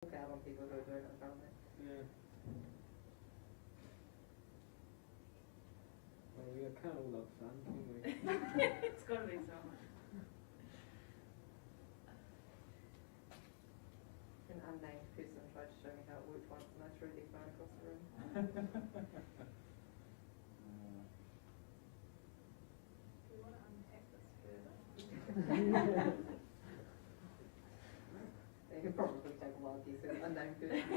out on people who are doing it apparently. Yeah. Well, we can't all love fun, can we? It's got to be something. An unnamed person tried to show me how it worked once and I threw their phone across the room. Do you want to unpack this further? They could probably take a while to guess an unnamed person.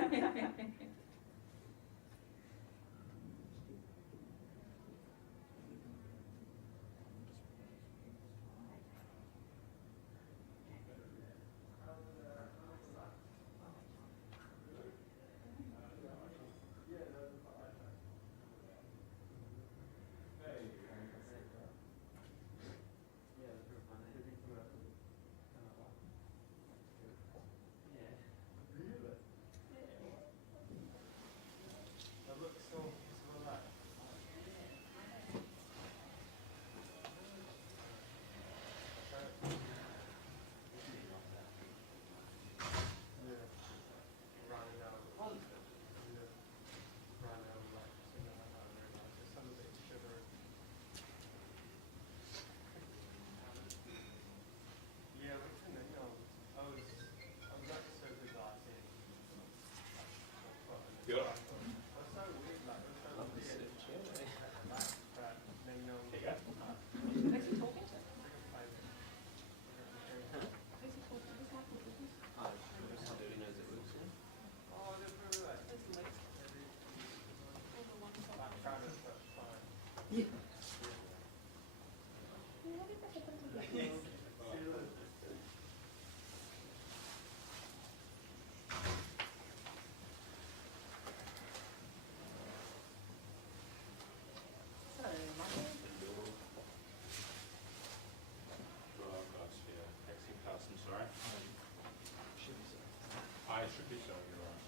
I should be so, you're right.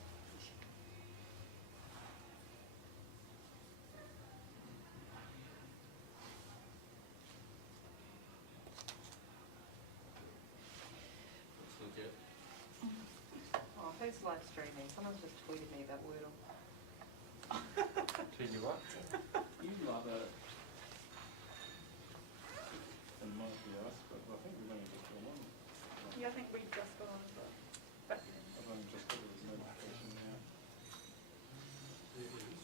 Looks legit. Oh, who's live streaming? Someone's just tweeted me about Wordle. Tell you what, You love it. it might be us, but I think we've only just got one. Yeah, I think we've just got on to it. But I've only just got this notification now. It is,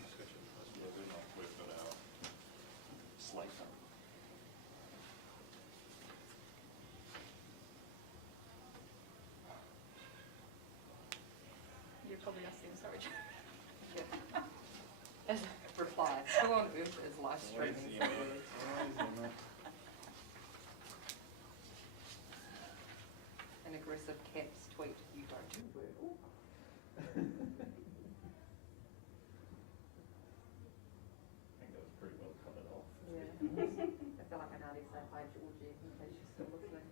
discussion. Yeah, we've got our slate up. you probably asked them, sorry. Yeah. As a reply, who on earth is live streaming? An aggressive caps tweet, you don't do Wordle. I think that was pretty well covered off. Yeah. I feel like I now need to say hi Georgie in case she's still listening.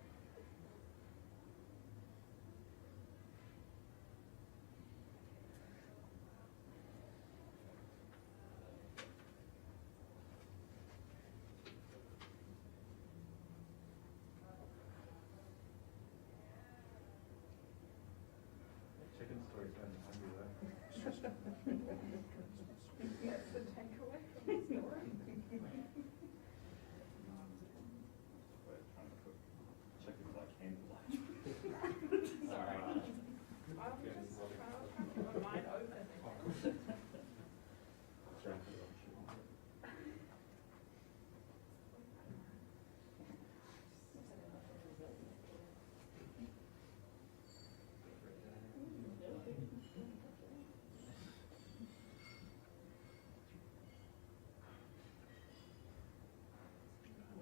Chicken story's been hungry though. That's the takeaway from the story. We're trying to cook chickens like candlelight. Sorry. I was just trying to keep my mind open.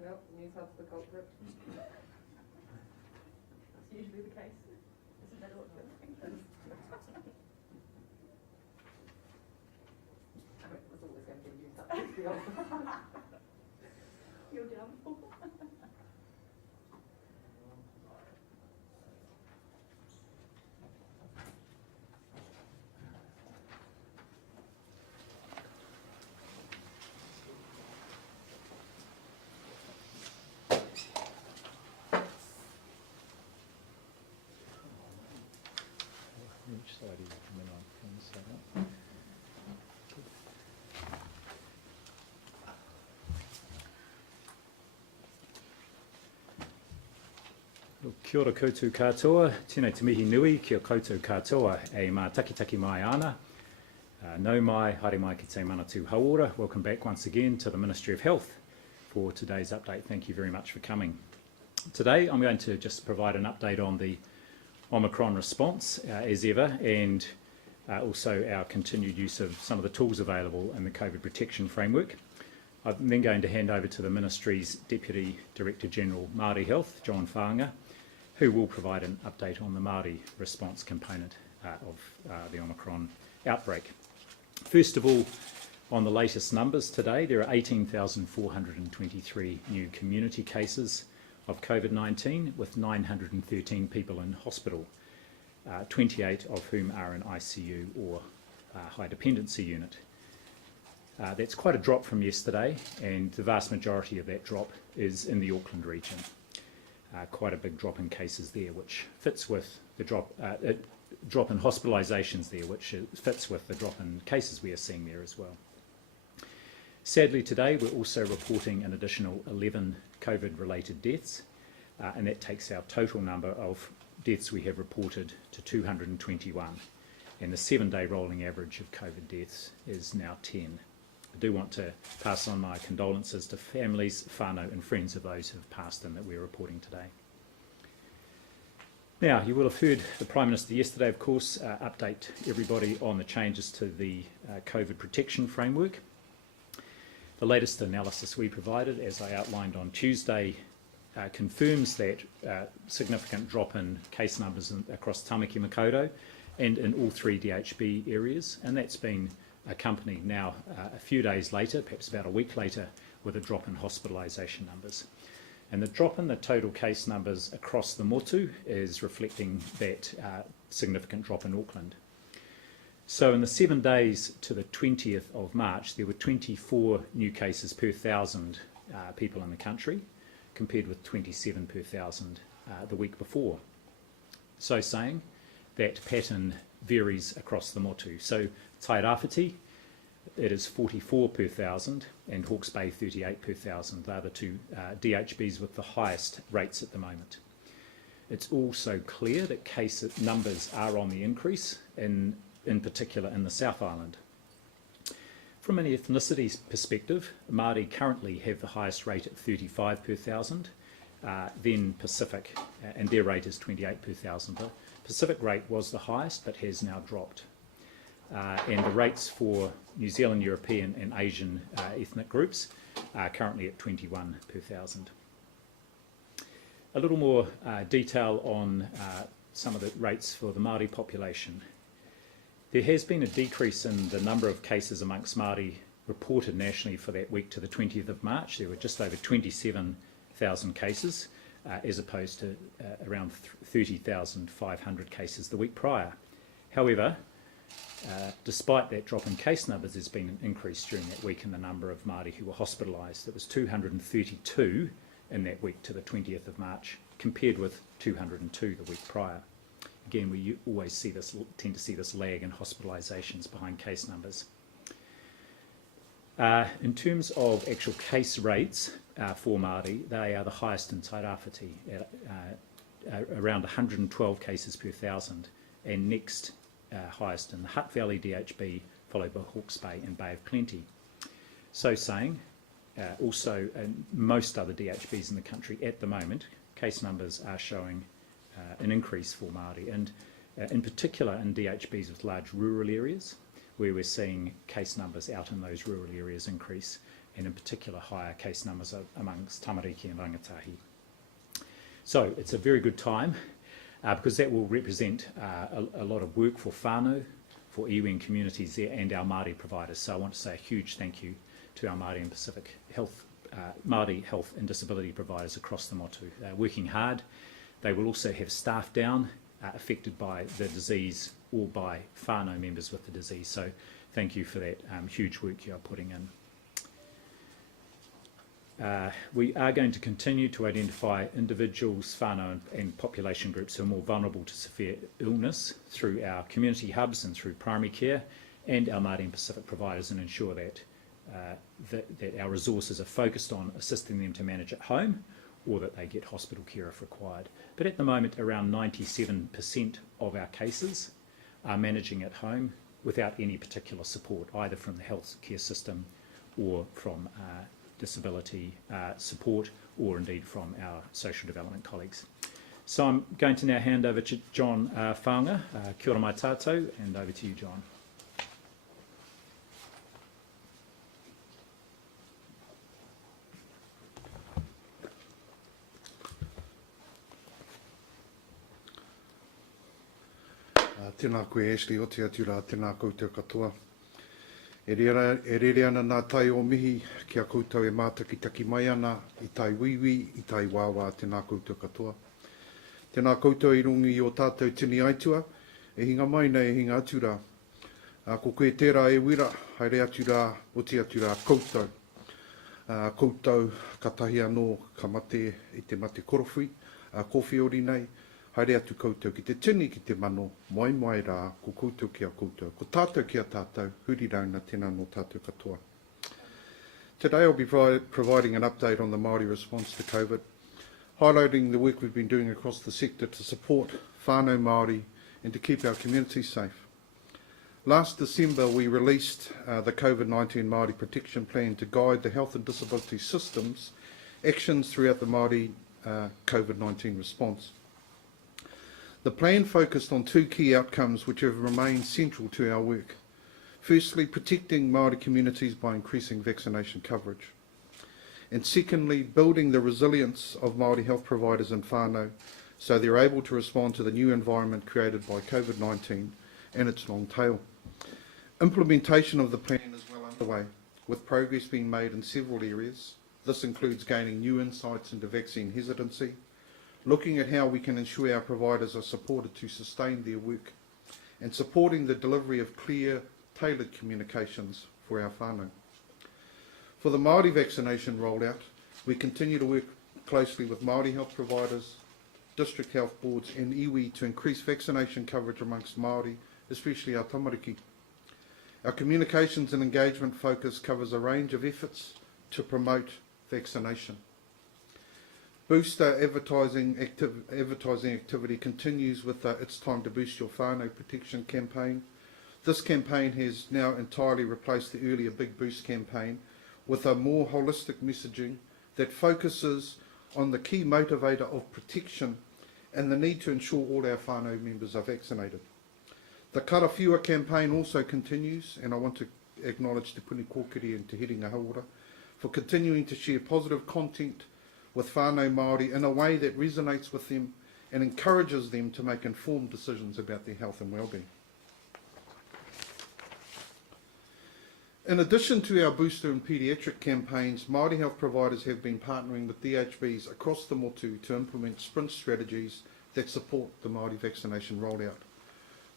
Well, news helps the culprit. That's usually the case. Isn't that what we're thinking? I mean, it's always going to be used up, let's be honest. You're downfall. Which side are you coming on? From this side up? Kia ora koutou katoa, tēnei te mihi nui, kia koutou katoa, e mā takitaki mai ana. Nau mai, haere mai ki te manatū hauora. Welcome back once again to the Ministry of Health for today's update. Thank you very much for coming. Today I'm going to just provide an update on the Omicron response as ever, and also our continued use of some of the tools available in the COVID protection framework. I'm then going to hand over to the Ministry's Deputy Director General Māori Health, John Whaanga, who will provide an update on the Māori response component of the Omicron outbreak. First of all, on the latest numbers today, there are 18,423 new community cases of COVID-19, with 913 people in hospital, 28 of whom are in ICU or high dependency unit. That's quite a drop from yesterday, and the vast majority of that drop is in the Auckland region. Quite a big drop in cases there, which fits with the drop in hospitalisations there, which fits with the drop in cases we are seeing there as well. Sadly today we're also reporting an additional 11 COVID-related deaths, and that takes our total number of deaths we have reported to 221, and the 7-day rolling average of COVID deaths is now 10. I do want to pass on my condolences to families, whānau and friends of those who have passed and that we're reporting today. Now, you will have heard the Prime Minister yesterday, of course, update everybody on the changes to the COVID protection framework. The latest analysis we provided, as I outlined on Tuesday, confirms that significant drop in case numbers across Tamaki Makaurau and in all 3 DHB areas, and that's been accompanied now a few days later, perhaps about a week later, with a drop in hospitalisation numbers. And the drop in the total case numbers across the motu is reflecting that significant drop in Auckland. So in the 7 days to the 20th of March, there were 24 new cases per 1,000 people in the country, compared with 27 per 1,000 the week before. So saying that pattern varies across the motu. So Tairāwhiti, it is 44 per 1,000, and Hawke's Bay 38 per 1,000. They're the 2 DHBs with the highest rates at the moment. It's also clear that case numbers are on the increase, in particular in the South Island. From an ethnicity perspective, Māori currently have the highest rate at 35 per 1,000, then Pacific, and their rate is 28 per 1,000. The Pacific rate was the highest but has now dropped. And the rates for New Zealand, European and Asian ethnic groups are currently at 21 per 1,000. A little more detail on some of the rates for the Māori population. There has been a decrease in the number of cases amongst Māori reported nationally for that week to the 20th of March. There were just over 27,000 cases, as opposed to around 30,500 cases the week prior. However, despite that drop in case numbers, there's been an increase during that week in the number of Māori who were hospitalised. It was 232 in that week to the 20th of March, compared with 202 the week prior. Again, we always tend to see this lag in hospitalisations behind case numbers. In terms of actual case rates for Māori, they are the highest in Tairāwhiti, at around 112 cases per 1,000, and next highest in the Hutt Valley DHB, followed by Hawke's Bay and Bay of Plenty. So saying, also in most other DHBs in the country at the moment, case numbers are showing an increase for Māori, and in particular in DHBs with large rural areas, where we're seeing case numbers out in those rural areas increase, and in particular higher case numbers amongst Tamariki and Rangatahi. So it's a very good time, because that will represent a lot of work for whānau, for iwi and communities there, and our Māori providers. So I want to say a huge thank you to our Māori and Pacific Health, Māori health and disability providers across the motu. They're working hard. They will also have staff down affected by the disease or by whānau members with the disease. So thank you for that huge work you are putting in. We are going to continue to identify individuals, whānau and population groups who are more vulnerable to severe illness through our community hubs and through primary care and our Māori and Pacific providers, and ensure that, that our resources are focused on assisting them to manage at home or that they get hospital care if required. But at the moment, around 97% of our cases are managing at home without any particular support, either from the healthcare system or from disability support, or indeed from our social development colleagues. So I'm going to now hand over to John Whaanga. Kia ora mai tātou, and over to you, John. Tēnā koe Ashley o te atura, tēnā koutou katoa. E rere ana nā tai o mihi kia koutou e mātakitaki mai ana i tai wiwi, i tai wāwā, tēnā koutou katoa. Tēnā koutou i rungi o tātou tini aitua, e hinga mai nei e hinga atura. Ko koe tērā e wira, haere atura o te atura koutou. Koutou katahi anō ka mate i te mate korowhi, kōwhiori nei. Haere atu koutou ki te tini ki te mano, mai mai rā, ko koutou ki a koutou. Ko tātou ki a tātou, huri rauna tēnā no tātou katoa. Today I'll be providing an update on the Māori response to COVID, highlighting the work we've been doing across the sector to support whānau Māori and to keep our communities safe. Last December we released the COVID-19 Māori Protection Plan to guide the health and disability systems actions throughout the Māori COVID-19 response. The plan focused on two key outcomes which have remained central to our work. Firstly, protecting Māori communities by increasing vaccination coverage. And secondly, building the resilience of Māori health providers and whānau so they're able to respond to the new environment created by COVID-19 and its long tail. Implementation of the plan is well underway, with progress being made in several areas. This includes gaining new insights into vaccine hesitancy, looking at how we can ensure our providers are supported to sustain their work, and supporting the delivery of clear, tailored communications for our whānau. For the Māori vaccination rollout, we continue to work closely with Māori health providers, district health boards and iwi to increase vaccination coverage amongst Māori, especially our tamariki. Our communications and engagement focus covers a range of efforts to promote vaccination. Booster advertising activity continues with the It's Time to Boost Your Whānau Protection campaign. This campaign has now entirely replaced the earlier Big Boost campaign with a more holistic messaging that focuses on the key motivator of protection and the need to ensure all our whānau members are vaccinated. The Karawhiua campaign also continues, and I want to acknowledge Te Puni Kōkiri and Te Hiringa Hauora for continuing to share positive content with whānau Māori in a way that resonates with them and encourages them to make informed decisions about their health and well-being. In addition to our booster and paediatric campaigns, Māori health providers have been partnering with DHBs across the motu to implement sprint strategies that support the Māori vaccination rollout.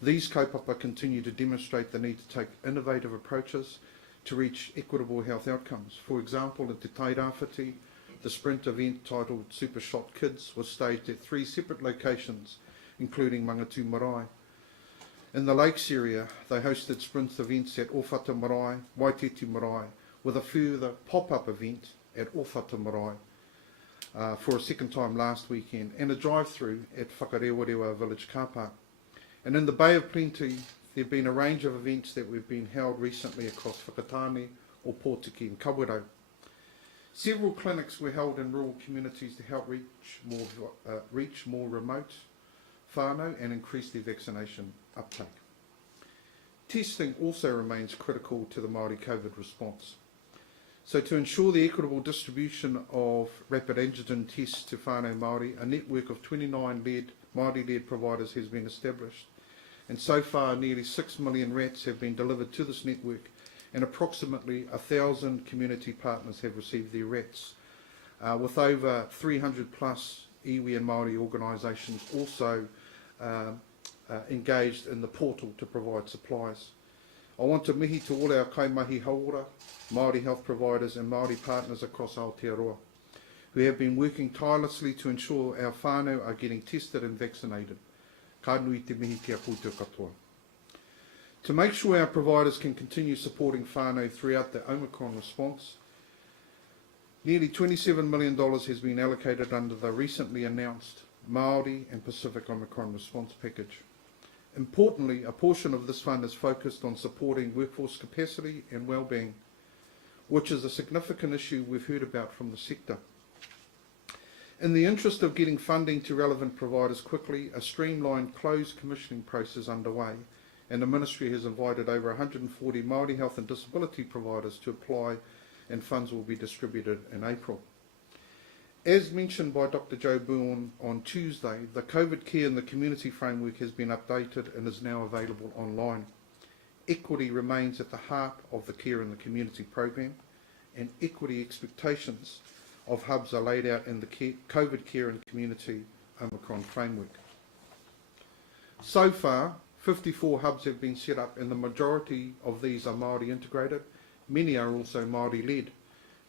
These kaupapa continue to demonstrate the need to take innovative approaches to reach equitable health outcomes. For example, at Te Tairāwhiti, the sprint event titled Super Shot Kids was staged at 3 separate locations, including Mangatu Marae. In the Lakes area, they hosted sprint events at Ōwhata Marae, Waititi Marae, with a further pop-up event at Ōwhata Marae for a second time last weekend, and a drive-through at Whakarewarewa Village Car Park. And in the Bay of Plenty, there have been a range of events that have been held recently across Whakatane, Opotiki and Kawerau. Several clinics were held in rural communities to help reach more remote whānau and increase their vaccination uptake. Testing also remains critical to the Māori COVID response. So to ensure the equitable distribution of rapid antigen tests to whānau Māori, a network of 29 Māori-led providers has been established. And so far, nearly 6 million rats have been delivered to this network, and approximately 1,000 community partners have received their rats, with over 300 plus iwi and Māori organisations also engaged in the portal to provide supplies. I want to mihi to all our kaimahi hauora, Māori health providers and Māori partners across Aotearoa, who have been working tirelessly to ensure our whānau are getting tested and vaccinated. Ka nui te mihi kia koutou katoa. To make sure our providers can continue supporting whānau throughout the Omicron response, nearly $27 million has been allocated under the recently announced Maori and Pacific Omicron response package. Importantly, a portion of this fund is focused on supporting workforce capacity and well-being, which is a significant issue we've heard about from the sector. In the interest of getting funding to relevant providers quickly, a streamlined closed commissioning process is underway, and the Ministry has invited over 140 Māori health and disability providers to apply, and funds will be distributed in April. As mentioned by Dr. Joe Bourne on Tuesday, the COVID care in the community framework has been updated and is now available online. Equity remains at the heart of the care in the community program, and equity expectations of hubs are laid out in the COVID care and community Omicron framework. So far, 54 hubs have been set up, and the majority of these are Māori integrated. Many are also Māori led.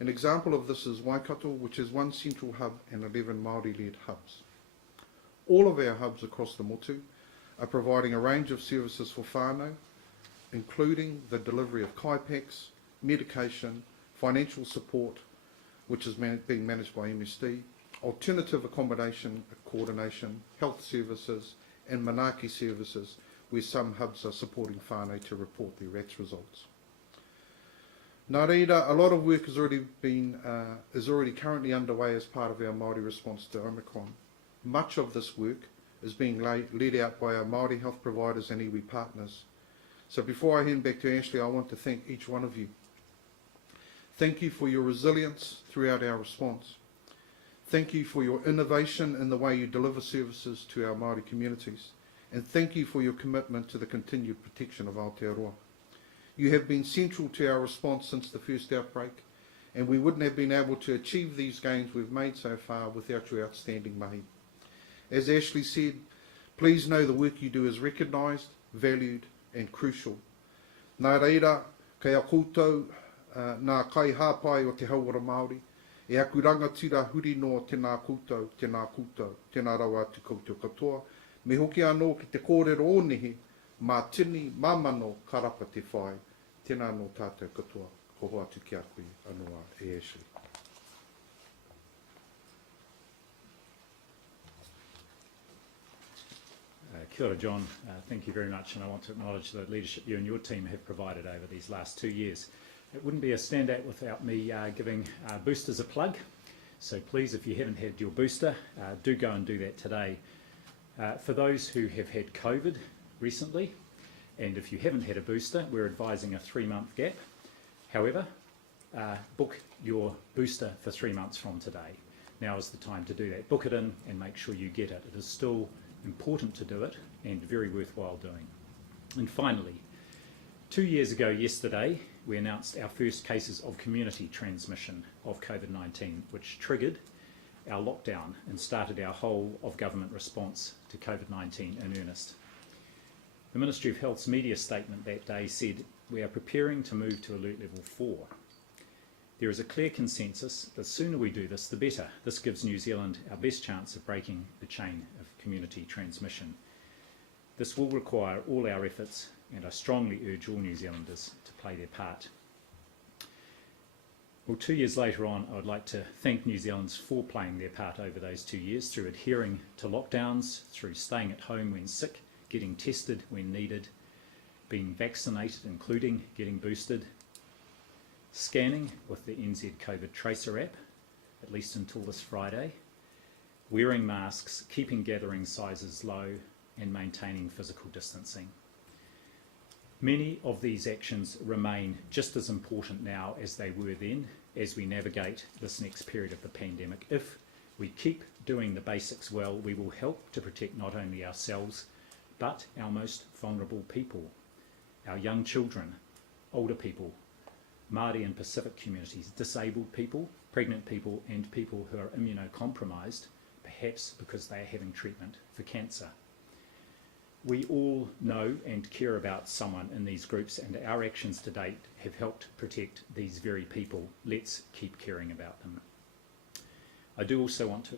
An example of this is Waikato, which is one central hub and 11 Māori-led hubs. All of our hubs across the motu are providing a range of services for whānau, including the delivery of kai packs, medication, financial support, which is being managed by MSD, alternative accommodation coordination, health services, and manaaki services, where some hubs are supporting whānau to report their RATS results. Nā reira, a lot of work is already currently underway as part of our Māori response to Omicron. Much of this work is being led out by our Māori health providers and iwi partners. So before I hand back to Ashley, I want to thank each one of you. Thank you for your resilience throughout our response. Thank you for your innovation in the way you deliver services to our Māori communities. And thank you for your commitment to the continued protection of Aotearoa. You have been central to our response since the first outbreak, and we wouldn't have been able to achieve these gains we've made so far without your outstanding mahi. As Ashley said, please know the work you do is recognised, valued and crucial. Nā reira, kei a koutou, nā kai hāpai o te hauora Māori, e aku rangatira huri no tēnā koutou, tēnā rau atu koutou katoa, me hoki anō ki te kōrero ōnehe, mā tini, mā mano, karapa te whai. Tēnā no tātou katoa, ko hoa atu ki a koe anoa e Ashley. Kia ora, John. Thank you very much, and I want to acknowledge the leadership you and your team have provided over these last 2 years. It wouldn't be a standout without me giving boosters a plug. So please, if you haven't had your booster, do go and do that today. For those who have had COVID recently, and if you haven't had a booster, we're advising a 3-month gap. However, book your booster for 3 months from today. Now is the time to do that. Book it in and make sure you get it. It is still important to do it and very worthwhile doing. And finally, 2 years ago yesterday, we announced our first cases of community transmission of COVID-19, which triggered our lockdown and started our whole of government response to COVID-19 in earnest. The Ministry of Health's media statement that day said, "We are preparing to move to alert level 4. There is a clear consensus, the sooner we do this, the better. This gives New Zealand our best chance of breaking the chain of community transmission. This will require all our efforts, and I strongly urge all New Zealanders to play their part." Well, 2 years later on, I would like to thank New Zealanders for playing their part over those 2 years through adhering to lockdowns, through staying at home when sick, getting tested when needed, being vaccinated, including getting boosted, scanning with the NZ COVID Tracer app, at least until this Friday, wearing masks, keeping gathering sizes low, and maintaining physical distancing. Many of these actions remain just as important now as they were then as we navigate this next period of the pandemic. If we keep doing the basics well, we will help to protect not only ourselves, but our most vulnerable people, our young children, older people, Māori and Pacific communities, disabled people, pregnant people, and people who are immunocompromised, perhaps because they are having treatment for cancer. We all know and care about someone in these groups, and our actions to date have helped protect these very people. Let's keep caring about them. I do also want to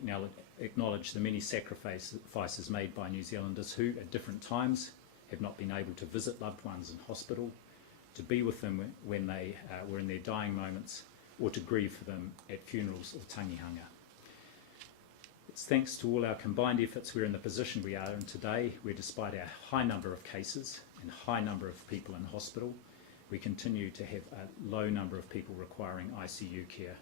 acknowledge the many sacrifices made by New Zealanders who, at different times, have not been able to visit loved ones in hospital, to be with them when they were in their dying moments, or to grieve for them at funerals or tangihanga. It's thanks to all our combined efforts we're in the position we are in today, where despite our high number of cases and high number of people in hospital, we continue to have a low number of people requiring ICU care,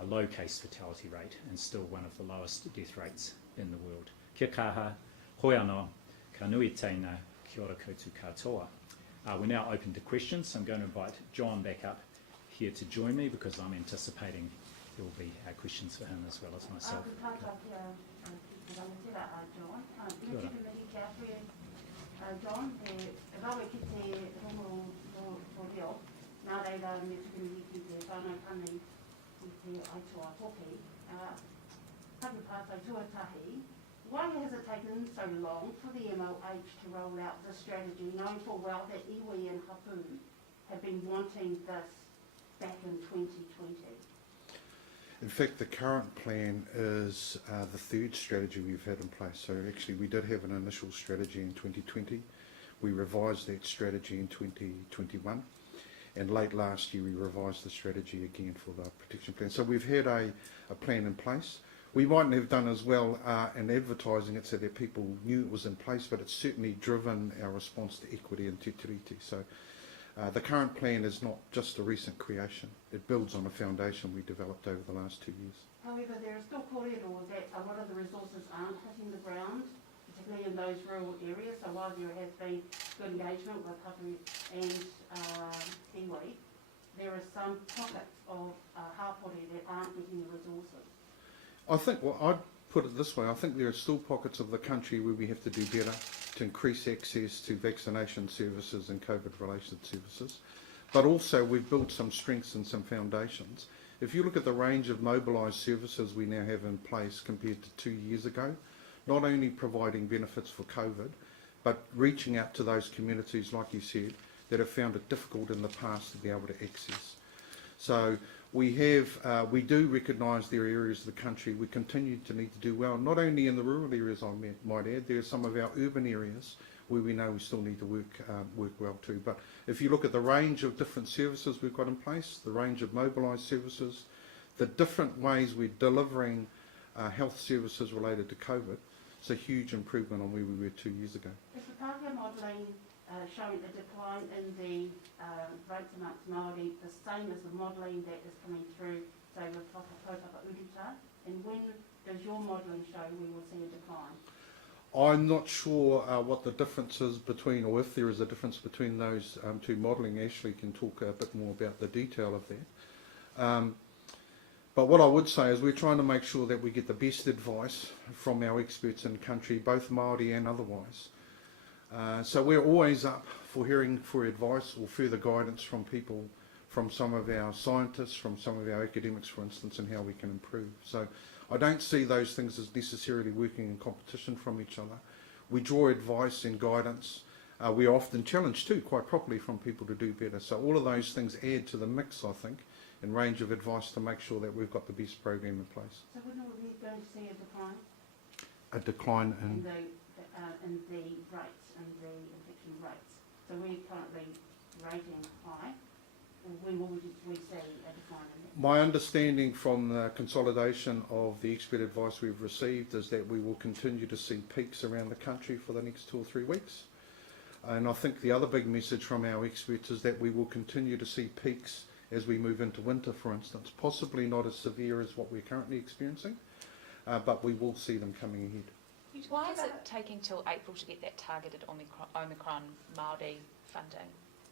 a low case fatality rate, and still one of the lowest death rates in the world. Kia kaha, hoi anō, ka nui tēnā, kia ora koutou katoa. We're now open to questions, so I'm going to invite John back up here to join me because I'm anticipating there will be questions for him as well as myself. Why has it taken so long for the MOH to roll out this strategy, knowing full well that iwi and hapu have been wanting this back in 2020? In fact, the current plan is the third strategy we've had in place. So actually we did have an initial strategy in 2020. We revised that strategy in 2021. And late last year we revised the strategy again for the protection plan. So we've had a plan in place. We mightn't have done as well in advertising it so that people knew it was in place, but it's certainly driven our response to equity and te tiriti. So the current plan is not just a recent creation. It builds on a foundation we developed over the last 2 years. However, there are still corridors that a lot of the resources aren't hitting the ground, particularly in those rural areas. So while there has been good engagement with hapu and iwi, there are some pockets of hapori that aren't getting the resources. I think, well, I'd put it this way, I think there are still pockets of the country where we have to do better to increase access to vaccination services and COVID-related services. But also we've built some strengths and some foundations. If you look at the range of mobilised services we now have in place compared to 2 years ago, not only providing benefits for COVID, but reaching out to those communities, like you said, that have found it difficult in the past to be able to access. So we do recognise there are areas of the country we continue to need to do well, not only in the rural areas, I might add. There are some of our urban areas where we know we still need to work well too. But if you look at the range of different services we've got in place, the range of mobilised services, the different ways we're delivering health services related to COVID, it's a huge improvement on where we were 2 years ago. Is the Pākehā modelling showing a decline in the rates amongst Māori the same as the modelling that is coming through, say, with Whakapōtaka Uruta? And when does your modelling show we will see a decline? I'm not sure what the difference is between, or if there is a difference between those two modelling. Ashley can talk a bit more about the detail of that. But what I would say is we're trying to make sure that we get the best advice from our experts in country, both Māori and otherwise. So we're always up for hearing for advice or further guidance from people, from some of our scientists, from some of our academics, for instance, and how we can improve. So I don't see those things as necessarily working in competition from each other. We draw advice and guidance. We are often challenged too, quite properly, from people to do better. So all of those things add to the mix, I think, and range of advice to make sure that we've got the best program in place. So when are we going to see a decline? A decline in the rates and the infection rates. So we're currently rating high. When will we see a decline in that? My understanding from the consolidation of the expert advice we've received is that we will continue to see peaks around the country for the next 2 or 3 weeks. And I think the other big message from our experts is that we will continue to see peaks as we move into winter, for instance. Possibly not as severe as what we're currently experiencing, but we will see them coming ahead. Why is it taking till April to get that targeted Omicron Māori funding?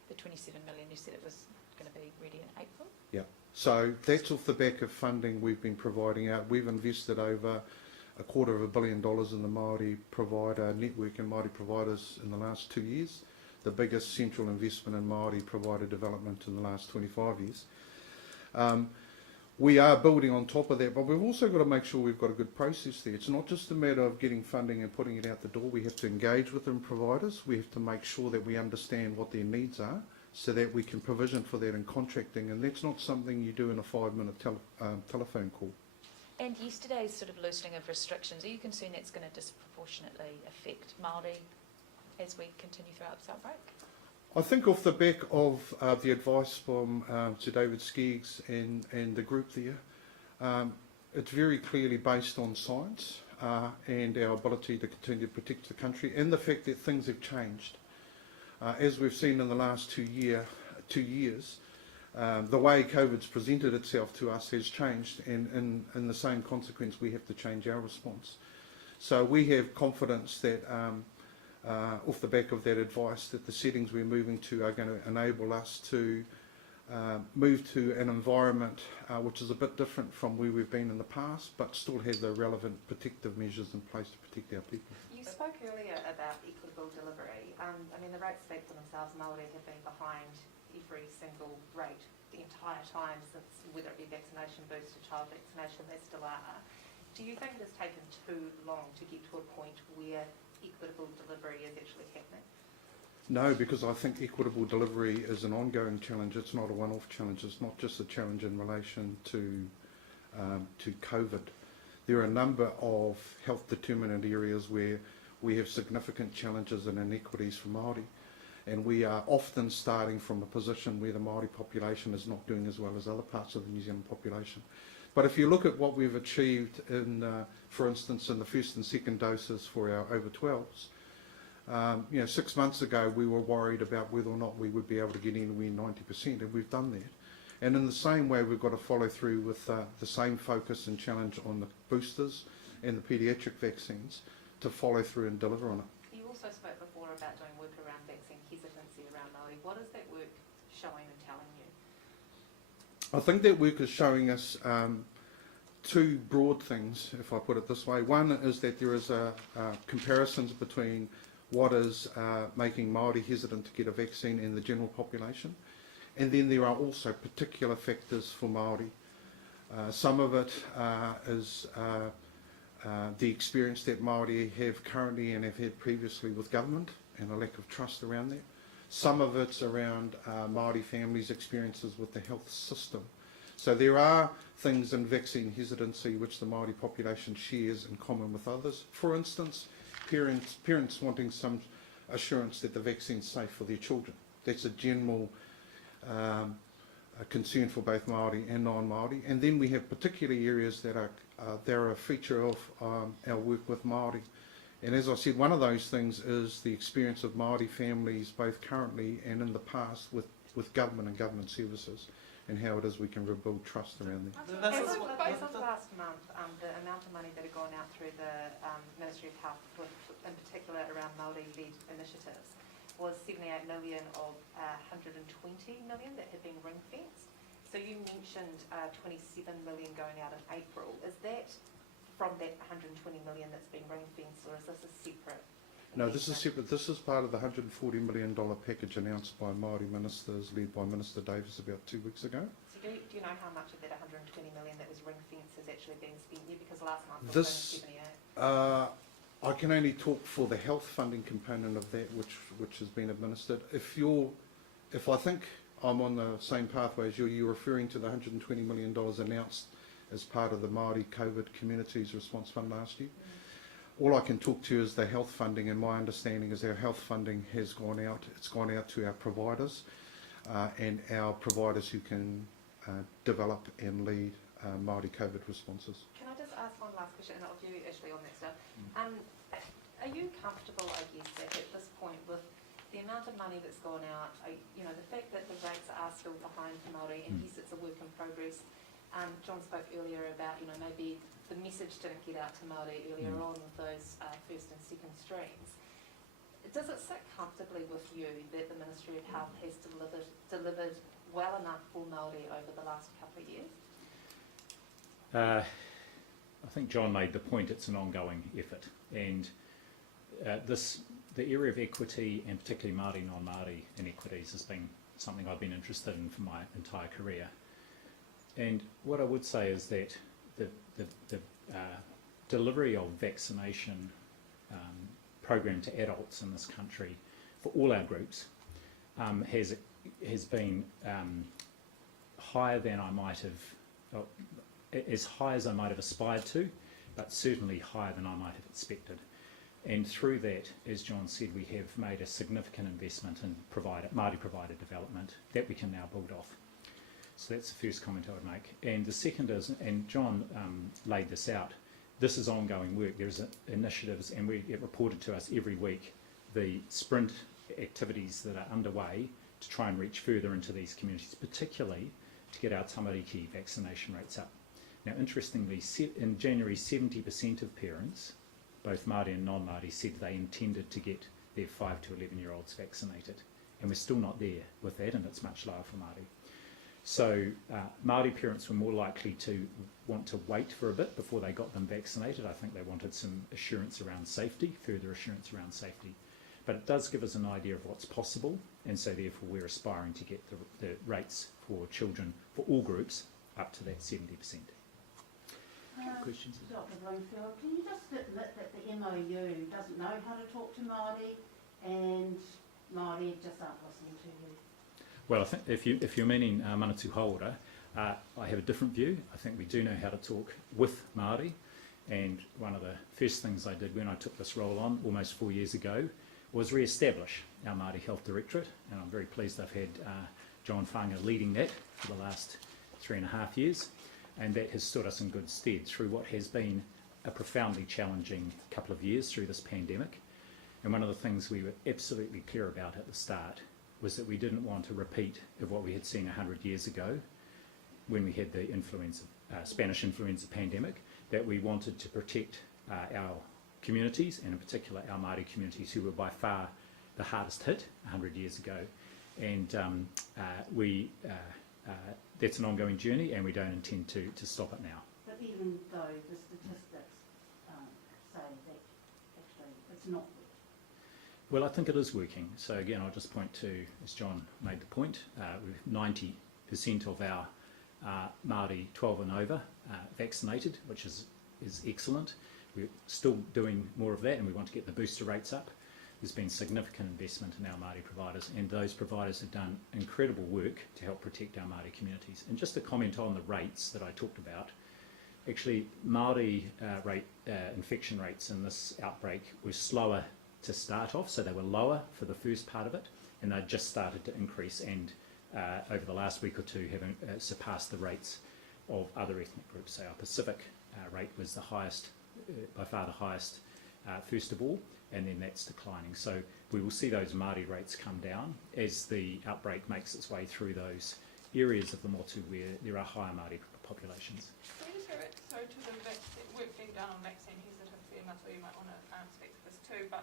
The 27 million, you said it was going to be ready in April? Yeah, so that's off the back of funding we've been providing out. We've invested over $250 million in the Māori provider network and Māori providers in the last 2 years, the biggest central investment in Māori provider development in the last 25 years. we are building on top of that, but we've also got to make sure we've got a good process there. It's not just a matter of getting funding and putting it out the door. We have to engage with them providers. We have to make sure that we understand what their needs are so that we can provision for that in contracting, and that's not something you do in a 5-minute telephone call. And yesterday's sort of loosening of restrictions, are you concerned that's going to disproportionately affect Māori as we continue throughout this outbreak? I think off the back of the advice from Sir David Skeggs and the group there, it's very clearly based on science and our ability to continue to protect the country, and the fact that things have changed. As we've seen in the last 2 years, the way COVID's presented itself to us has changed, and in the same consequence we have to change our response. So we have confidence that off the back of that advice, that the settings we're moving to are going to enable us to move to an environment which is a bit different from where we've been in the past, but still have the relevant protective measures in place to protect our people. You spoke earlier about equitable delivery. I mean, the rates speak for themselves. Māori have been behind every single rate the entire time since, whether it be vaccination boost or child vaccination, they still are. Do you think it has taken too long to get to a point where equitable delivery is actually happening? No, because I think equitable delivery is an ongoing challenge. It's not a one-off challenge. It's not just a challenge in relation to COVID. There are a number of health determinant areas where we have significant challenges and inequities for Māori, and we are often starting from a position where the Māori population is not doing as well as other parts of the New Zealand population. But if you look at what we've achieved in, for instance, in the first and second doses for our over 12s, 6 months ago we were worried about whether or not we would be able to get anywhere 90%, and we've done that. And in the same way, we've got to follow through with the same focus and challenge on the boosters and the paediatric vaccines to follow through and deliver on it. You also spoke before about doing work around vaccine hesitancy around Māori. What is that work showing and telling you? I think that work is showing us two broad things, if I put it this way. One is that there is comparisons between what is making Māori hesitant to get a vaccine in the general population, and then there are also particular factors for Māori. Some of it is the experience that Māori have currently and have had previously with government and a lack of trust around that. Some of it's around Māori families' experiences with the health system. So there are things in vaccine hesitancy which the Māori population shares in common with others. For instance, parents wanting some assurance that the vaccine's safe for their children. That's a general concern for both Māori and non-Māori. And then we have particular areas that are they're a feature of our work with Māori. And as I said, one of those things is the experience of Māori families, both currently and in the past, with government and government services, and how it is we can rebuild trust around them. As of last month, the amount of money that had gone out through the Ministry of Health, in particular around Māori-led initiatives, was 78 million of 120 million that had been ring-fenced. So you mentioned 27 million going out in April. Is that from that 120 million that's been ring-fenced, or is this a separate? No, this is separate. This is part of the $140 million package announced by Māori ministers, led by Minister Davis about 2 weeks ago. So do you know how much of that 120 million that was ring-fenced has actually been spent yet? Because last month it was 78. I can only talk for the health funding component of that, which has been administered. If I think I'm on the same pathway as you're referring to the $120 million announced as part of the Māori COVID Communities Response Fund last year. All I can talk to is the health funding, and my understanding is our health funding has gone out. It's gone out to our providers and our providers who can develop and lead Māori COVID responses. Can I just ask one last question, and I'll give you Ashley on that stuff. Are you comfortable, I guess, that at this point with the amount of money that's gone out, the fact that the rates are still behind for Māori, and yes, it's a work in progress. John spoke earlier about, maybe the message didn't get out to Māori earlier on with those first and second streams. Does it sit comfortably with you that the Ministry of Health has delivered well enough for Māori over the last couple of years? I think John made the point, it's an ongoing effort, and the area of equity, and particularly Māori, non-Māori inequities, has been something I've been interested in for my entire career. And what I would say is that the delivery of vaccination program to adults in this country for all our groups has been higher than I might have, as high as I might have aspired to, but certainly higher than I might have expected. And through that, as John said, we have made a significant investment in Māori provider development that we can now build off. So that's the first comment I would make. And the second is, and John laid this out, this is ongoing work. There's initiatives, and it reported to us every week, the sprint activities that are underway to try and reach further into these communities, particularly to get our tamariki vaccination rates up. Now, interestingly, in January, 70% of parents, both Māori and non-Māori, said they intended to get their 5 to 11-year-olds vaccinated. And we're still not there with that, and it's much lower for Māori. So Māori parents were more likely to want to wait for a bit before they got them vaccinated. I think they wanted some assurance around safety, further assurance around safety. But it does give us an idea of what's possible, and so therefore we're aspiring to get the rates for children, for all groups, up to that 70%. Questions? Dr. Bloomfield, can you just admit that the MOU doesn't know how to talk to Māori and Māori just aren't listening to you? Well, I think if you're meaning Manatu Hauora, I have a different view. I think we do know how to talk with Māori, and one of the first things I did when I took this role on almost 4 years ago was re-establish our Māori Health Directorate, and I'm very pleased I've had John Whaanga leading that for the last 3.5 years, and that has stood us in good stead through what has been a profoundly challenging couple of years through this pandemic. And one of the things we were absolutely clear about at the start was that we didn't want a repeat of what we had seen 100 years ago when we had the Spanish influenza pandemic, that we wanted to protect our communities, and in particular our Māori communities, who were by far the hardest hit 100 years ago. And that's an ongoing journey, and we don't intend to stop it now. But even though the statistics say that actually it's not working. Well, I think it is working. So again, I'll just point to, as John made the point, we've 90% of our Māori 12 and over vaccinated, which is excellent. We're still doing more of that, and we want to get the booster rates up. There's been significant investment in our Māori providers, and those providers have done incredible work to help protect our Māori communities. And just to comment on the rates that I talked about, actually Māori infection rates in this outbreak were slower to start off, so they were lower for the first part of it, and they just started to increase, and over the last week or two have surpassed the rates of other ethnic groups. So our Pacific rate was the highest, by far the highest first of all, and then that's declining. So we will see those Māori rates come down as the outbreak makes its way through those areas of the motu where there are higher Māori populations. Can we just go back to the work being done on vaccine hesitancy, and Matua, you might want to speak to this too, but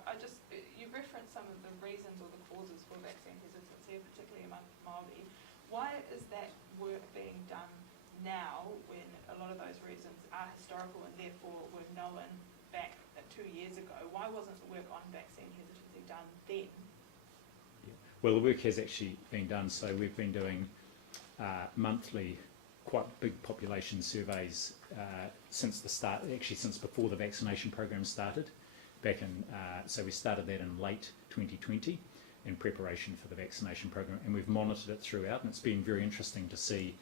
you referenced some of the reasons or the causes for vaccine hesitancy, particularly among Māori. Why is that work being done now when a lot of those reasons are historical and therefore were known back 2 years ago? Why wasn't the work on vaccine hesitancy done then? Yeah. Well, the work has actually been done. So we've been doing monthly, quite big population surveys since the start, actually since before the vaccination program started. Back in, so we started that in late 2020 in preparation for the vaccination program, and we've monitored it throughout, and it's been very interesting to see.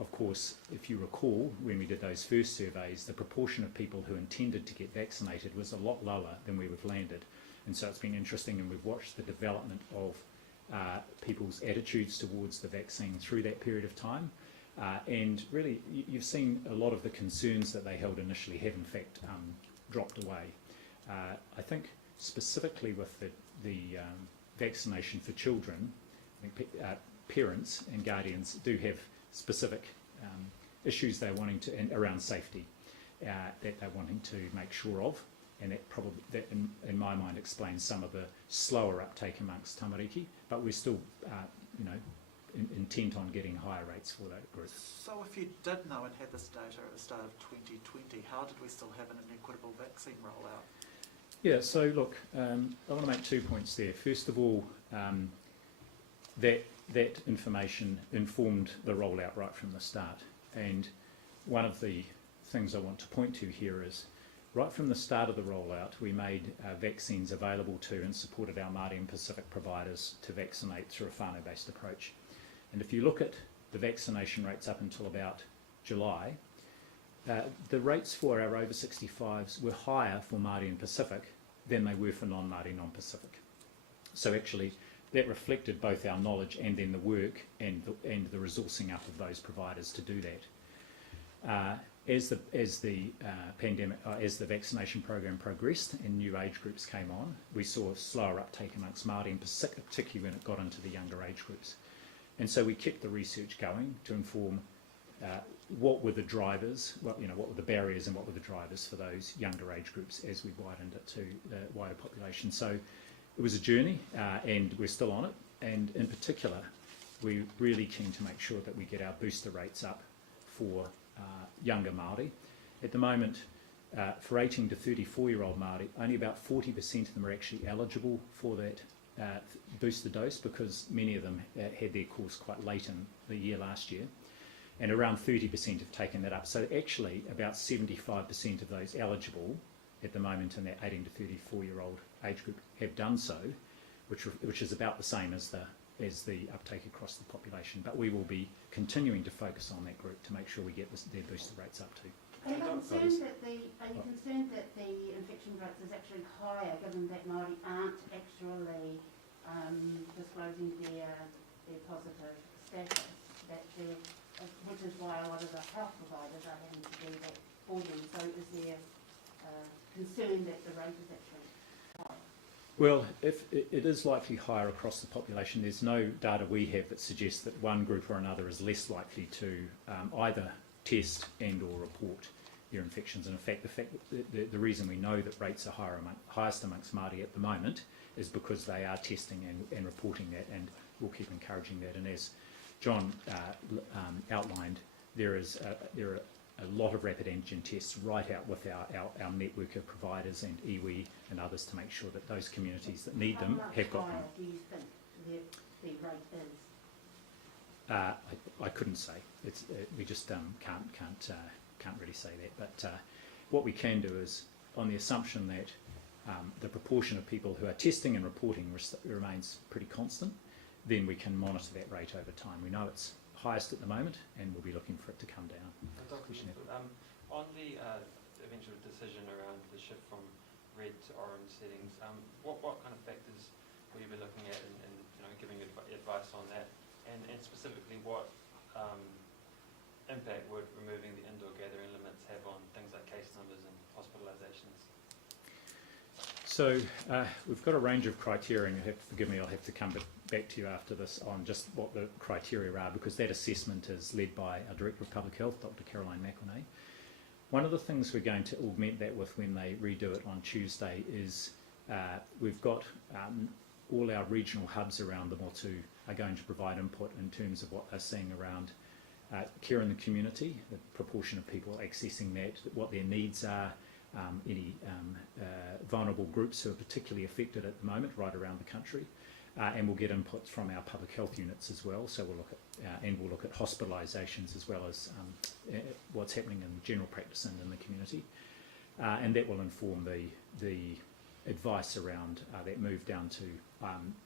Of course, if you recall, when we did those first surveys, the proportion of people who intended to get vaccinated was a lot lower than where we've landed. And so it's been interesting, and we've watched the development of people's attitudes towards the vaccine through that period of time. And really, you've seen a lot of the concerns that they held initially have in fact dropped away. I think specifically with the vaccination for children, I think parents and guardians do have specific issues they're wanting to, and around safety, that they're wanting to make sure of, and that probably, in my mind, explains some of the slower uptake amongst tamariki, but we're still, intent on getting higher rates for that group. So if you did know and had this data at the start of 2020, how did we still have an inequitable vaccine rollout? Yeah, so look, I want to make 2 points there. First of all, that information informed the rollout right from the start. And one of the things I want to point to here is, right from the start of the rollout, we made vaccines available to and supported our Māori and Pacific providers to vaccinate through a whānau-based approach. And if you look at the vaccination rates up until about July, the rates for our over 65s were higher for Māori and Pacific than they were for non-Māori, non-Pacific. So actually, that reflected both our knowledge and then the work and the resourcing up of those providers to do that. As the vaccination program progressed and new age groups came on, we saw a slower uptake amongst Māori and Pacific, particularly when it got into the younger age groups. And so we kept the research going to inform what were the drivers, what were the barriers and what were the drivers for those younger age groups as we widened it to the wider population. So it was a journey, and we're still on it. And in particular, we're really keen to make sure that we get our booster rates up for younger Māori. At the moment, for 18 to 34-year-old Māori, only about 40% of them are actually eligible for that booster dose, because many of them had their course quite late in the year last year, and around 30% have taken that up. So actually about 75% of those eligible at the moment in that 18 to 34-year-old age group have done so, which is about the same as the uptake across the population. But we will be continuing to focus on that group to make sure we get their booster rates up too. Are you concerned that the infection rates is actually higher, given that Māori aren't actually disclosing their positive status, which is why a lot of the health providers are having to do that for them? So is there concern that the rate is actually high? Well, if it is likely higher across the population, there's no data we have that suggests that one group or another is less likely to either test and or report their infections. And in fact, the reason we know that rates are highest amongst Māori at the moment is because they are testing and reporting that, and we'll keep encouraging that. And as John outlined, there are a lot of rapid antigen tests right out with our network of providers and iwi and others to make sure that those communities that need them have got them. How much higher do you think the rate is? I couldn't say. We just can't really say that. But what we can do is, on the assumption that the proportion of people who are testing and reporting remains pretty constant, then we can monitor that rate over time. We know it's highest at the moment, and we'll be looking for it to come down. On the eventual decision around the shift from red to orange settings, what kind of factors will you be looking at and giving advice on that? And specifically, what impact would removing the indoor gathering limits have on things like case numbers and hospitalisations? So we've got a range of criteria, and forgive me, I'll have to come back to you after this on just what the criteria are, because that assessment is led by our Director of Public Health, Dr. Caroline McIlnay. One of the things we're going to augment that with when they redo it on Tuesday is we've got all our regional hubs around the motu are going to provide input in terms of what they're seeing around care in the community, the proportion of people accessing that, what their needs are, any vulnerable groups who are particularly affected at the moment right around the country, and we'll get input from our public health units as well. So we'll look at hospitalisations as well as what's happening in general practice and in the community, and that will inform the advice around that move down to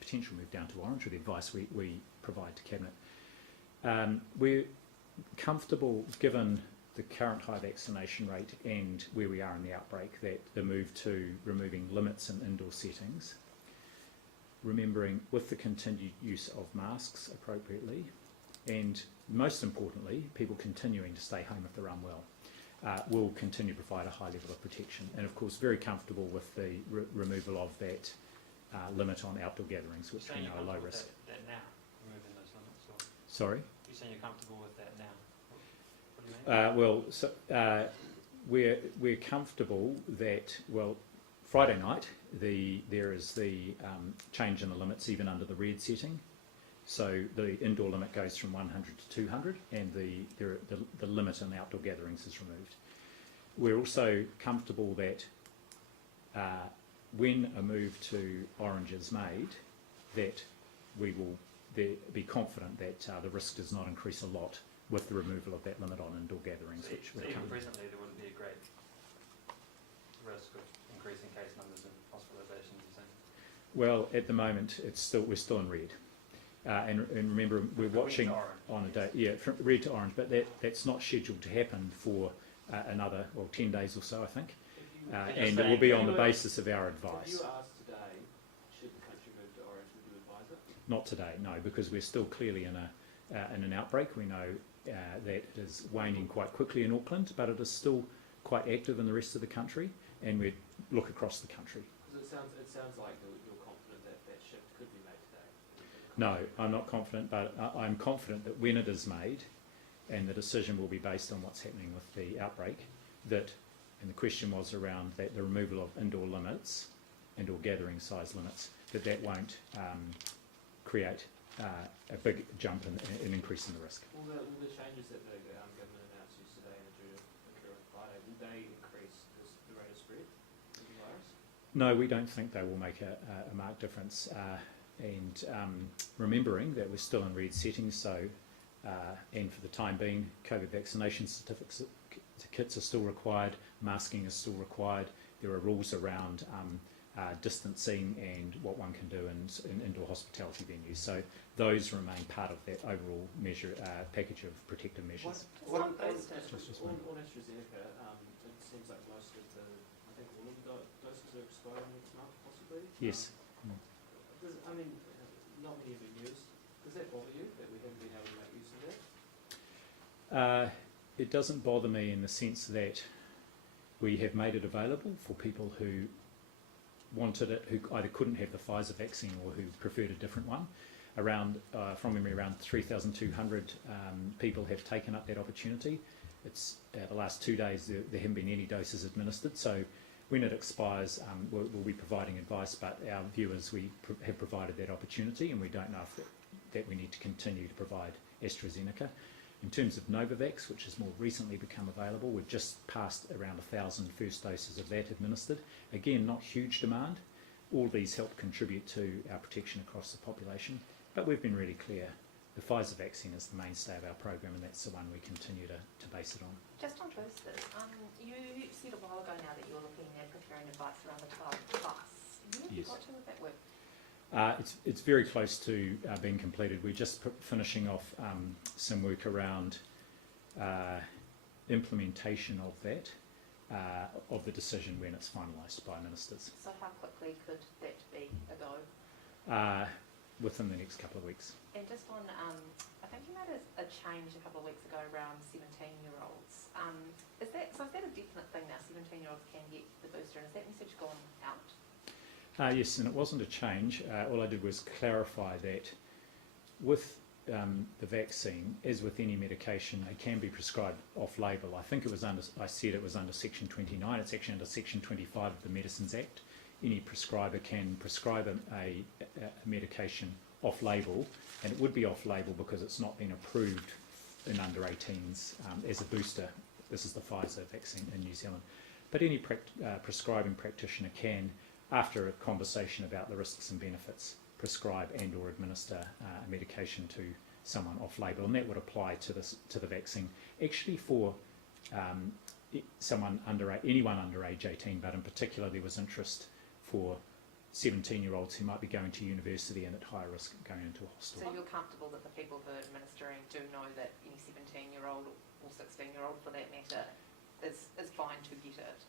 potential move down to orange, or the advice we provide to cabinet. We're comfortable, given the current high vaccination rate and where we are in the outbreak, that the move to removing limits in indoor settings, remembering with the continued use of masks appropriately, and most importantly, people continuing to stay home if they're unwell, will continue to provide a high level of protection. And of course, very comfortable with the removal of that limit on outdoor gatherings, which we know are low risk. That now, removing those limits? Or Sorry? You're saying you're comfortable with that now? What do you mean? We're comfortable that, Friday night there is the change in the limits even under the red setting. So the indoor limit goes from 100 to 200, and the limit on outdoor gatherings is removed. We're also comfortable that when a move to orange is made, that we will be confident that the risk does not increase a lot with the removal of that limit on indoor gatherings, So, which so would even come. presently, there wouldn't be a great risk of increasing case numbers and hospitalisations, you're saying? Well, at the moment, we're still in red. And remember, we're From red to watching orange, on a yes. day, yeah, from red to orange, but that's not scheduled to happen for another, 10 days or so, I think. And it will be on the basis of our If advice. you asked today, should the country move to orange, would you advise it? Not today, no, because we're still clearly in an outbreak. We know that it is waning quite quickly in Auckland, but it is still quite active in the rest of the country, and we look across the country. Because it sounds like you're confident that that shift could be made today. No, I'm not confident, but I'm confident that when it is made, and the decision will be based on what's happening with the outbreak, that, and the question was around that the removal of indoor limits, indoor gathering size limits, that won't create a big jump in increase in the risk. All the changes that the government announced yesterday and due on Friday, will they increase the rate of spread of the virus? No, we don't think they will make a marked difference. And remembering that we're still in red settings, so and for the time being, COVID vaccination certificates, kits are still required, masking is still required. There are rules around distancing and what one can do in indoor hospitality venues. So those remain part of that overall measure package of protective measures. On on boosters. AstraZeneca, it seems like most of the, I think all of the doses are expiring next month, possibly? Yes. I mean, not many have been used. Does that bother you, that we haven't been able to make use of that? It doesn't bother me in the sense that we have made it available for people who wanted it, who either couldn't have the Pfizer vaccine or who preferred a different one. From memory, around 3,200 people have taken up that opportunity. It's the last 2 days there haven't been any doses administered, so when it expires we'll be providing advice, but our view is we have provided that opportunity and we don't know if that we need to continue to provide AstraZeneca. In terms of Novavax, which has more recently become available, we've just passed around 1,000 first doses of that administered. Again, not huge demand. All these help contribute to our protection across the population, but we've been really clear. The Pfizer vaccine is the mainstay of our program, and that's the one we continue to base it on. Just on boosters, you said a while ago now that you're looking at preparing advice around the 12 plus. Yes. What would that work? It's very close to being completed. We're just finishing off some work around implementation of that, of the decision when it's finalised by ministers. So how quickly could that be a go? Within the next couple of weeks. And just on, I think you made a change a couple of weeks ago around 17-year-olds. Is that a definite thing now? 17-year-olds can get the booster, and has that message gone out? Yes, and it wasn't a change. All I did was clarify that with the vaccine, as with any medication, it can be prescribed off-label. I think I said it was under Section 29. It's actually under Section 25 of the Medicines Act. Any prescriber can prescribe a medication off-label, and it would be off-label because it's not been approved in under 18s as a booster. This is the Pfizer vaccine in New Zealand. But any prescribing practitioner can, after a conversation about the risks and benefits, prescribe and or administer a medication to someone off-label, and that would apply to the vaccine. Actually for anyone under age 18, but in particular there was interest for 17-year-olds who might be going to university and at higher risk going into a So hostel. you're comfortable that the people who are administering do know that any 17-year-old or 16-year-old for that matter is fine to get it?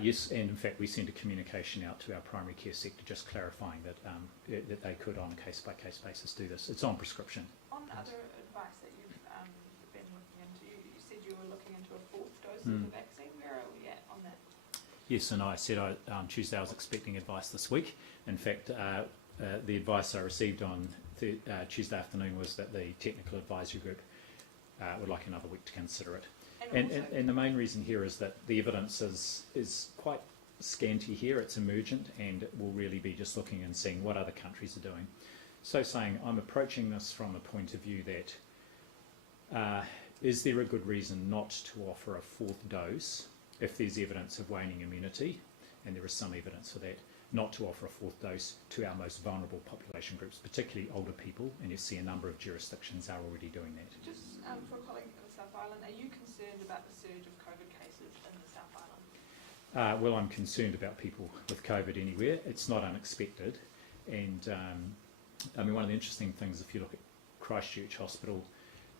Yes, and in fact we sent a communication out to our primary care sector just clarifying that that they could on a case-by-case basis do this. It's on prescription. On other advice that you've been looking into, you said you were looking into a 4th dose of the vaccine. Where are we at on that? Yes, and I said Tuesday I was expecting advice this week. In fact, the advice I received on Tuesday afternoon was that the technical advisory group would like another week to consider it. And the main reason here is that the evidence is quite scanty here. It's emergent, and it will really be just looking and seeing what other countries are doing. So saying I'm approaching this from the point of view that is there a good reason not to offer a 4th dose if there's evidence of waning immunity, and there is some evidence for that. not to offer a fourth dose to our most vulnerable population groups, particularly older people, and you see a number of jurisdictions are already doing that. Just for a colleague in the South Island, are you concerned about the surge of COVID cases in the South Island? Well, I'm concerned about people with COVID anywhere. It's not unexpected. And I mean, one of the interesting things, if you look at Christchurch Hospital,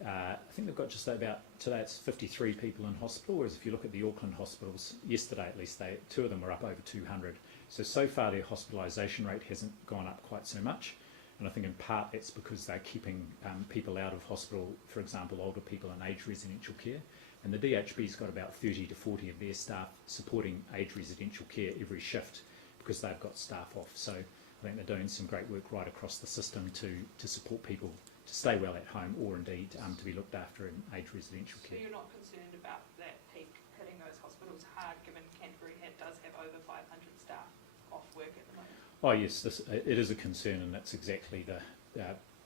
I think they've got just about, today it's 53 people in hospital, whereas if you look at the Auckland hospitals, yesterday at least, two of them were up over 200. So far their hospitalisation rate hasn't gone up quite so much. And I think in part that's because they're keeping people out of hospital, for example, older people in aged residential care. And the DHB's got about 30 to 40 of their staff supporting aged residential care every shift because they've got staff off. So I think they're doing some great work right across the system to support people to stay well at home or indeed to be looked after in aged residential care. So you're not concerned about that peak hitting those hospitals hard, given Canterbury does have over 500 staff off work at the moment? Oh yes, it is a concern, and that's exactly the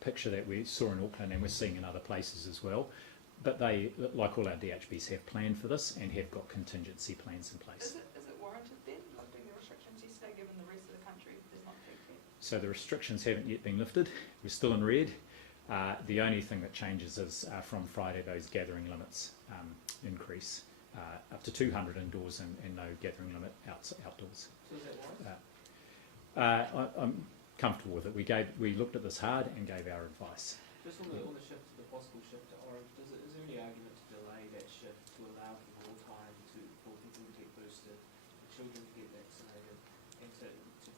picture that we saw in Auckland and we're seeing in other places as well. But they, like all our DHBs, have planned for this and have got contingency plans in place. Is it warranted then, lifting the restrictions yesterday, given the rest of the country is not peaked yet? So the restrictions haven't yet been lifted. We're still in red. The only thing that changes is from Friday those gathering limits increase up to 200 indoors and no gathering limit outdoors. So is that right? I'm comfortable with it. We looked at this hard and gave our advice. Just on the shift, the possible shift to orange, is there any argument to delay that shift to allow for more time for people to get boosted, children to get vaccinated, and to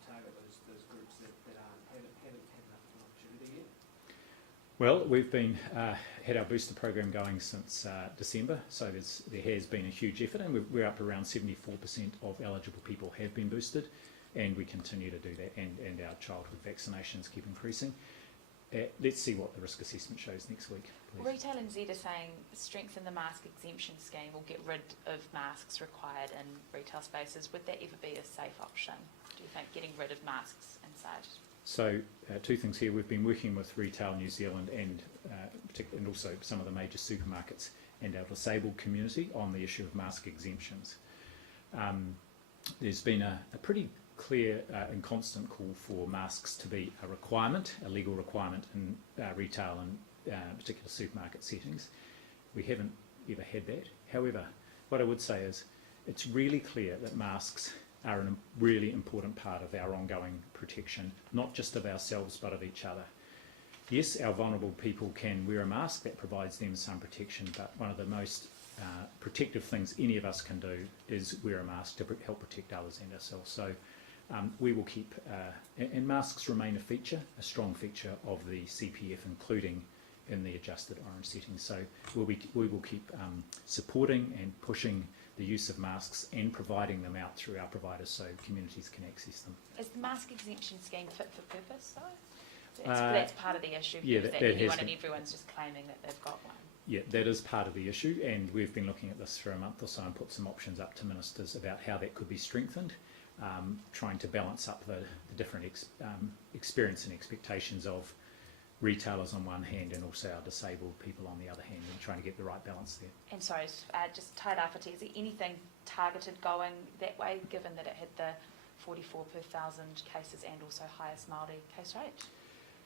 target those groups that haven't had enough of an opportunity yet? Well, we've had our booster program going since December, so there has been a huge effort, and we're up around 74% of eligible people have been boosted, and we continue to do that, and our childhood vaccinations keep increasing. Let's see what the risk assessment shows next week, please. Retail NZ are saying strengthen the mask exemption scheme or get rid of masks required in retail spaces. Would that ever be a safe option, do you think, getting rid of masks inside? So two things here. We've been working with Retail New Zealand and also some of the major supermarkets and our disabled community on the issue of mask exemptions. There's been a pretty clear and constant call for masks to be a requirement, a legal requirement in retail and particular supermarket settings. We haven't ever had that. However, what I would say is it's really clear that masks are a really important part of our ongoing protection, not just of ourselves but of each other. Yes, our vulnerable people can wear a mask, that provides them some protection, but one of the most protective things any of us can do is wear a mask to help protect others and ourselves. So we will keep, and masks remain a strong feature of the CPF, including in the adjusted orange setting. So we will keep supporting and pushing the use of masks and providing them out through our providers so communities can access them. Is the mask exemption scheme fit for purpose though? That's part of the issue, yeah, that anyone and everyone's just claiming that they've got one. Yeah, that is part of the issue, and we've been looking at this for a month or so and put some options up to ministers about how that could be strengthened, trying to balance up the different experience and expectations of retailers on one hand and also our disabled people on the other hand, and trying to get the right balance there. And sorry, just tied up, is there anything targeted going that way, given that it had the 44 per 1,000 cases and also highest Māori case rate?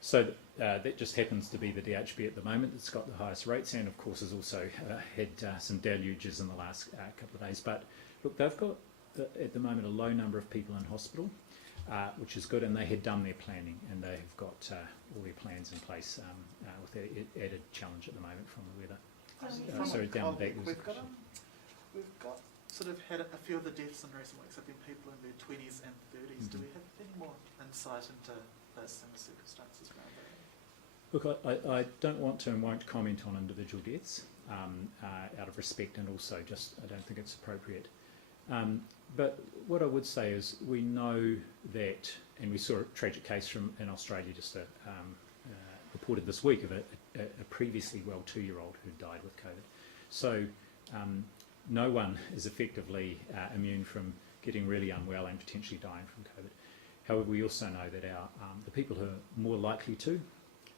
So that just happens to be the DHB at the moment that's got the highest rates, and of course has also had some deluges in the last couple of days. But look, they've got at the moment a low number of people in hospital, which is good, and they had done their planning and they have got all their plans in place with the added challenge at the moment from the weather. From down the back. We've got sort of had a few of the deaths in recent weeks have been people in their 20s and 30s. Do we have any more insight into those similar circumstances around that? Look, I don't want to and won't comment on individual deaths out of respect, and also just I don't think it's appropriate. But what I would say is we know that, and we saw a tragic case in Australia just reported this week of a previously well 2-year-old who died with COVID. So no one is effectively immune from getting really unwell and potentially dying from COVID. However, we also know that the people who are more likely to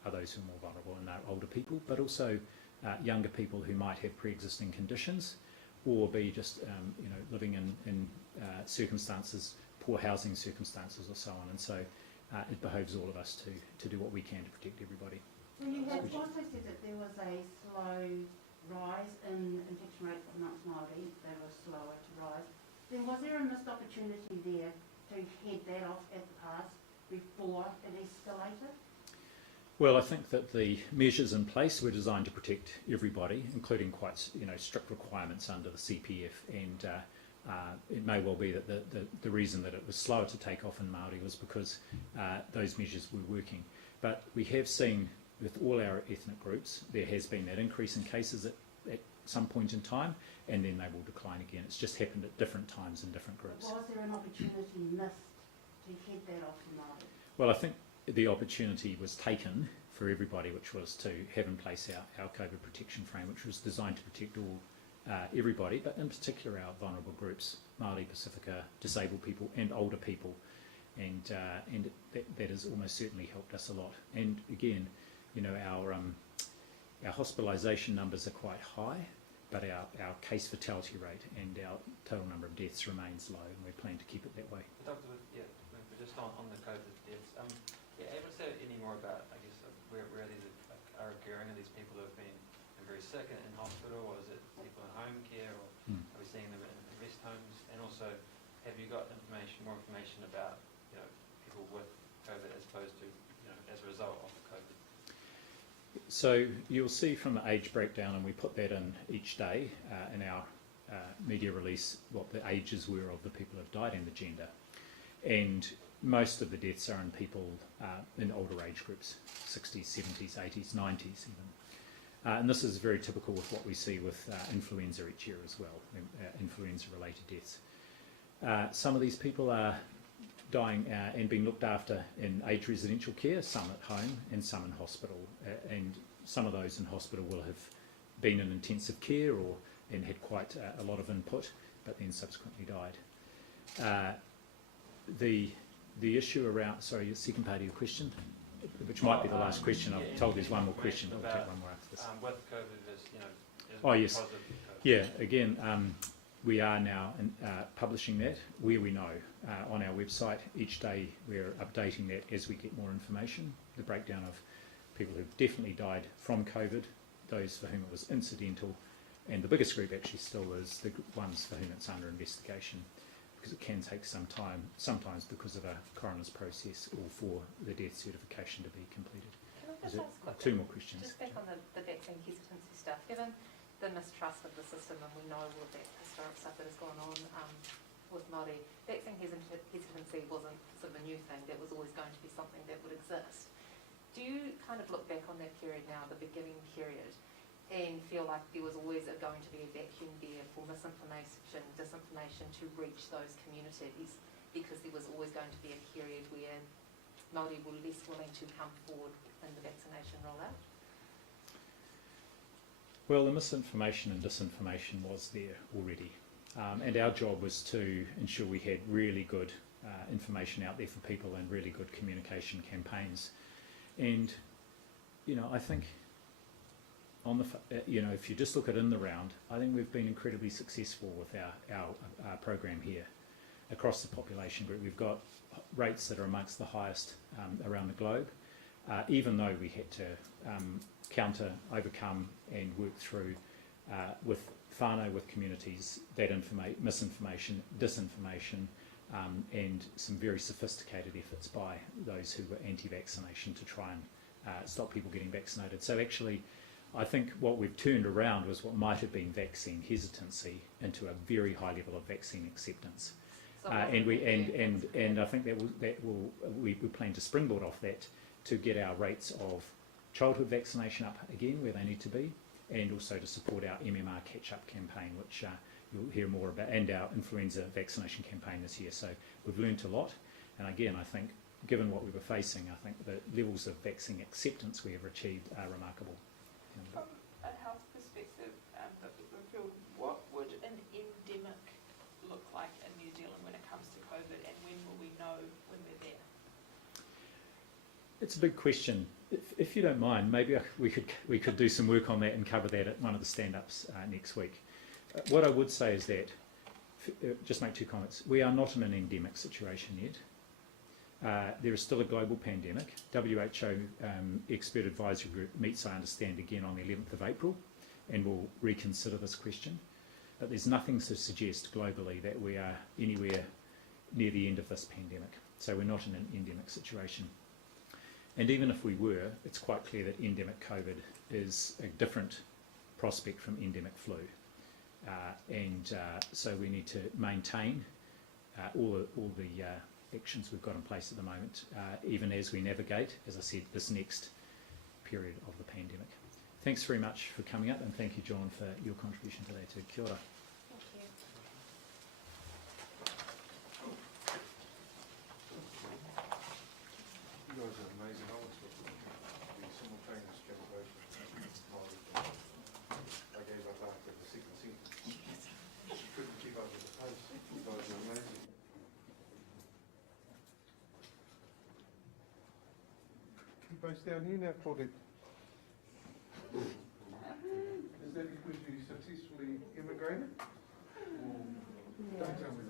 are those who are more vulnerable, and they're older people, but also younger people who might have pre-existing conditions or be just living in circumstances poor housing circumstances or so on. And so it behoves all of us to do what we can to protect everybody. Well, you have also said that there was a slow rise in infection rates amongst Māori. They were slower to rise. Then was there a missed opportunity there to head that off at the pass before it escalated? Well, I think that the measures in place were designed to protect everybody, including quite strict requirements under the CPF, and it may well be that the reason that it was slower to take off in Māori was because those measures were working. But we have seen with all our ethnic groups, there has been that increase in cases at some point in time, and then they will decline again. It's just happened at different times in different groups. Was there an opportunity missed to head that off to Māori? Well, I think the opportunity was taken for everybody, which was to have in place our COVID protection frame, which was designed to protect all everybody, but in particular our vulnerable groups, Māori, Pacifica, disabled people and older people, and that has almost certainly helped us a lot. And again, our hospitalisation numbers are quite high, but our case fatality rate and our total number of deaths remains low, and we plan to keep it that way. Dr. Just on the COVID deaths, able to say any more about, I guess, where these are occurring? Are these people who have been very sick in hospital, or is it people in home care, or are we seeing them in rest homes? And also, have you got more information about people with COVID as opposed to as a result of COVID? So you'll see from the age breakdown, and we put that in each day in our media release, what the ages were of the people who have died and the gender. And most of the deaths are in people in older age groups, 60s, 70s, 80s, 90s even. And this is very typical with what we see with influenza each year as well, influenza-related deaths. Some of these people are dying and being looked after in aged residential care, some at home and some in hospital. And some of those in hospital will have been in intensive care and had quite a lot of input, but then subsequently died. The issue around, sorry, the second part of your question, which might be the last question. I've told there's one more question, but we'll take one more after this. With COVID, Oh yes, yeah. Again, we are now publishing that where we know on our website. Each day we're updating that as we get more information. The breakdown of people who've definitely died from COVID, those for whom it was incidental, and the biggest group actually still is the ones for whom it's under investigation, because it can take some time, sometimes because of a coroner's process or for the death certification to be completed. Can I just ask quickly? Two more questions. Just back on the vaccine hesitancy stuff. Given the mistrust of the system, and we know all of that historic stuff that has gone on with Māori, vaccine hesitancy wasn't sort of a new thing. That was always going to be something that would exist. Do you kind of look back on that period now, the beginning period, and feel like there was always going to be a vacuum there for misinformation, disinformation to reach those communities, because there was always going to be a period where Māori were less willing to come forward in the vaccination rollout? Well, the misinformation and disinformation was there already, and our job was to ensure we had really good information out there for people and really good communication campaigns. And I think on if you just look at in the round, I think we've been incredibly successful with our program here across the population group. We've got rates that are amongst the highest around the globe, even though we had to overcome and work through with whānau, with communities, that misinformation, disinformation, and some very sophisticated efforts by those who were anti-vaccination to try and stop people getting vaccinated. So actually, I think what we've turned around was what might have been vaccine hesitancy into a very high level of vaccine acceptance. So And I think we plan to springboard off that to get our rates of childhood vaccination up again where they need to be, and also to support our MMR catch-up campaign, which you'll hear more about, and our influenza vaccination campaign this year. So we've learnt a lot, and again, I think given what we were facing, I think the levels of vaccine acceptance we have achieved are remarkable. From a health perspective, Dr. Bloomfield, what would an endemic look like in New Zealand when it comes to COVID, and when will we know when we're there? It's a big question. If you don't mind, maybe we could do some work on that and cover that at one of the stand-ups next week. What I would say is that just make two comments. We are not in an endemic situation yet. There is still a global pandemic. WHO Expert Advisory Group meets, I understand, again on the 11th of April and will reconsider this question. But there's nothing to suggest globally that we are anywhere near the end of this pandemic. So we're not in an endemic situation. And even if we were, it's quite clear that endemic COVID is a different prospect from endemic flu. So we need to maintain all the actions we've got in place at the moment, even as we navigate, as I said, this next period of the pandemic. Thanks very much for coming up, and thank you, John, for your contribution today to Kia ora. Thank you. You guys are amazing. I was looking at the simultaneous translation. I gave up after the second sentence. Couldn't keep up with the pace. You guys are amazing. You based down here now, Claudette? Is that because you successfully immigrated? Or don't tell me